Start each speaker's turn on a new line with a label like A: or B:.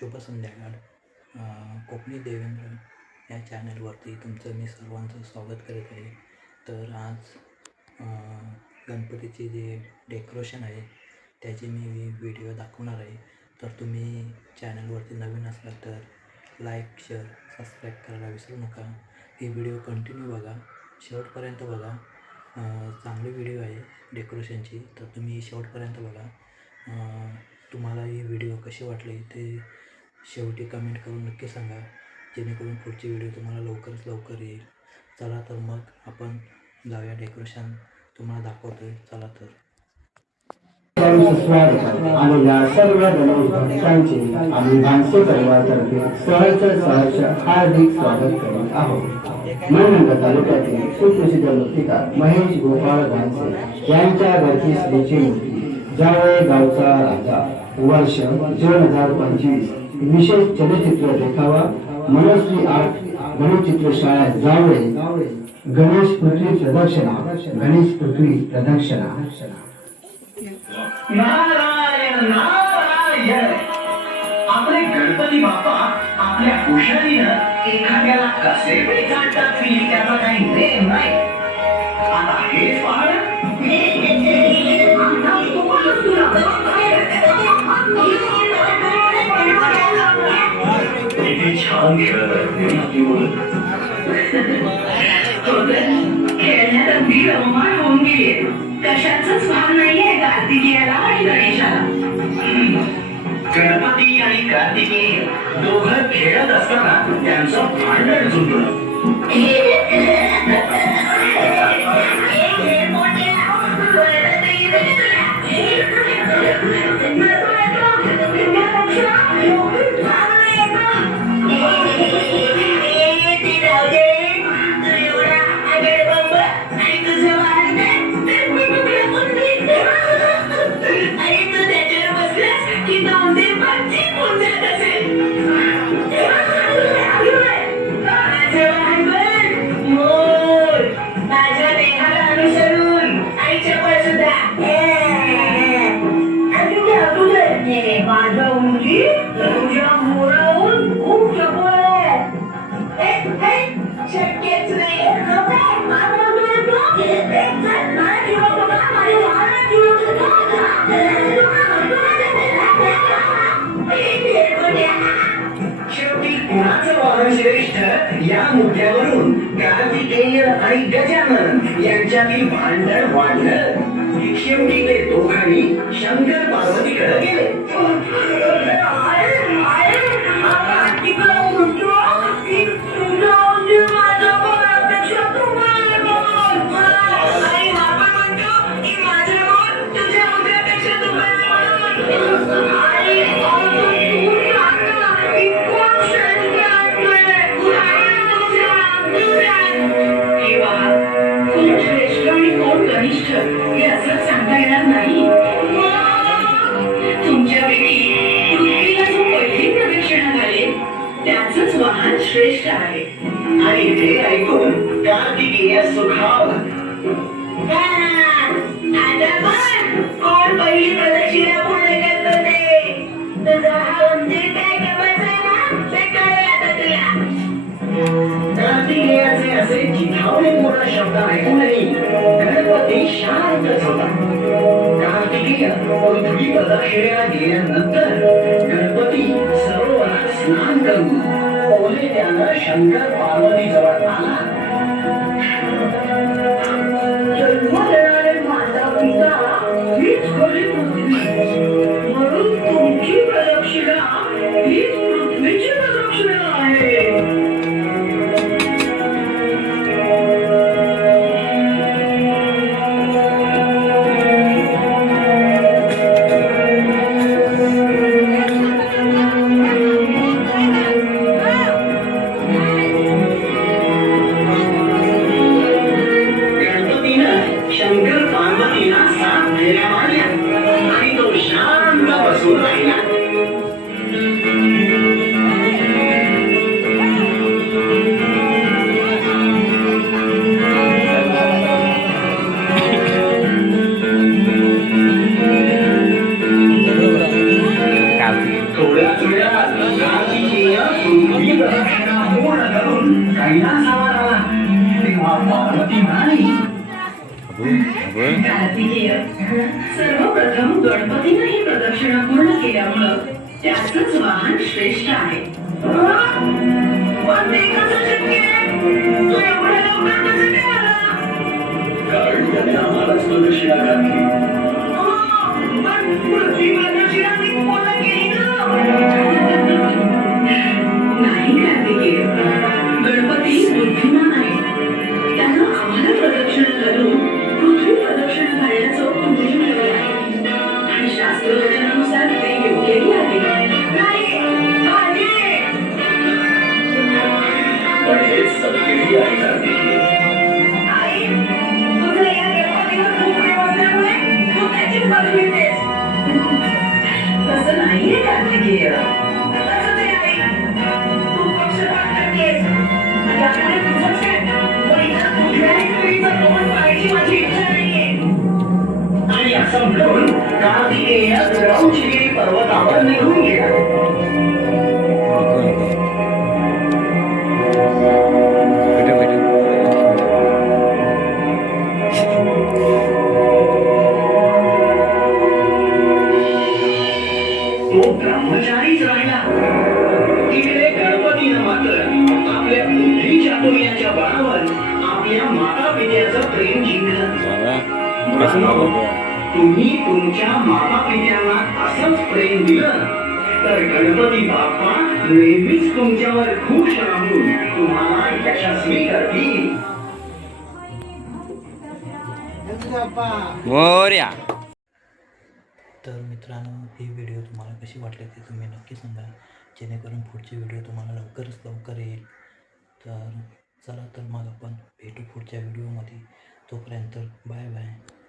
A: शुभ संध्याकाळ. कोकणी देवेंद्र या चॅनलवरती तुमचं मी सर्वांचं स्वागत करत आहे. तर आज गणपतीचे जे डेकोरेशन आहे त्याचे मी व्हिडिओ दाखवणार आहे. तर तुम्ही चॅनलवरती नवीन असला तर लाईक शेअर सबस्क्राईब करायला विसरू नका. ही व्हिडिओ कंटिन्यू बघा. शेवटपर्यंत बघा. चांगली व्हिडिओ आहे डेकोरेशनची. तर तुम्ही शेवटपर्यंत बघा. तुम्हाला ही व्हिडिओ कशी वाटली ते शेवटी कमेंट करून नक्की सांगा. जेणेकरून पुढची व्हिडिओ तुम्हाला लवकरच लवकर येईल. चला तर मग आपण जाऊया डेकोरेशन तुम्हाला दाखवतो आहे चला तर.
B: आणि या सर्व गणेश आम्ही भानसे परिवारातर्फे सहर्ष सहर्ष हार्दिक स्वागत करीत आहोत मनगंगा तालुक्यातील सुप्रसिद्ध मूर्तिकार महेश गोपाळ भानसे यांच्या घरची श्रीची मूर्ती जावळे गावचा राजा वर्ष दोन हजार पंचवीस विशेष चलचित्र देखावा मनस्वी आर्ट गणेश चित्रशाळा जावळे गणेश पृथ्वी प्रदक्षिणा गणेश पृथ्वी प्रदक्षिणा.
C: नारायण नारायण! आपले गणपती बाप्पा आपल्या हुशारीनं एखाद्याला कसे पेचाळतात त्याचा काही नेम नाही.
D: खेळण्यात अगदी रममाण होऊन गेली कशाच भान नाहीये कार्तिकेयाला आणि गणेशाला
C: गणपती आणि कार्तिकेय दोघं खेळत असताना त्यांचं भांडण जुळलं
D: माझा उंची तुझ्या मुलाहून खूप चपळ आहे शक्यच नाही.
C: शेवटी कुणाचं वाहन श्रेष्ठ या मुद्द्यावरून कार्तिकेय आणि गजानन यांच्यातील भांडण वाढलं.
D: हे असं सांगता येणार नाही तुमच्यापैकी पृथ्वीला जो पहिली प्रदक्षिणा त्याचंच वाहन श्रेष्ठ आहे
C: आणि ते ऐकून कार्तिकेय सुखावला
D: कोण पहिली प्रदक्षिणा करतो ते तुझा हा उंदीर काय ना ते आता तुला
C: कार्तिकेयाचे असे शब्द ऐकूनही गणपती शांतच होता कार्तिकेय पृथ्वी प्रदक्षिणेला गेल्यानंतर गणपती सरोवरात स्नान करून ओले त्यानं शंकर पार्वती जवळ आला. azul.
D: कार्तिकेय सर्वप्रथम गणपतीनं ही प्रदक्षिणा पूर्ण केल्यामुळं त्याचंच वाहन श्रेष्ठ आहे
C: कारण त्याने आम्हालाच प्रदक्षिणा घातली
D: प्रेम
C: जिंकलं. तुम्ही तुमच्या माता पित्यांना असंच प्रेम दिलं. तर गणपती बाप्पा नेहमीच तुमच्यावर खुश राहून तुम्हाला यशस्वी करतील.
E: मोर्या.
A: तर मित्रांनो ही व्हिडिओ तुम्हाला कशी वाटली ते तुम्ही नक्की सांगा. जेणेकरून पुढची व्हिडिओ तुम्हाला लवकरच लवकर येईल. तर चला तर मग आपण भेटू पुढच्या व्हिडिओमध्ये तोपर्यंत बाय बाय.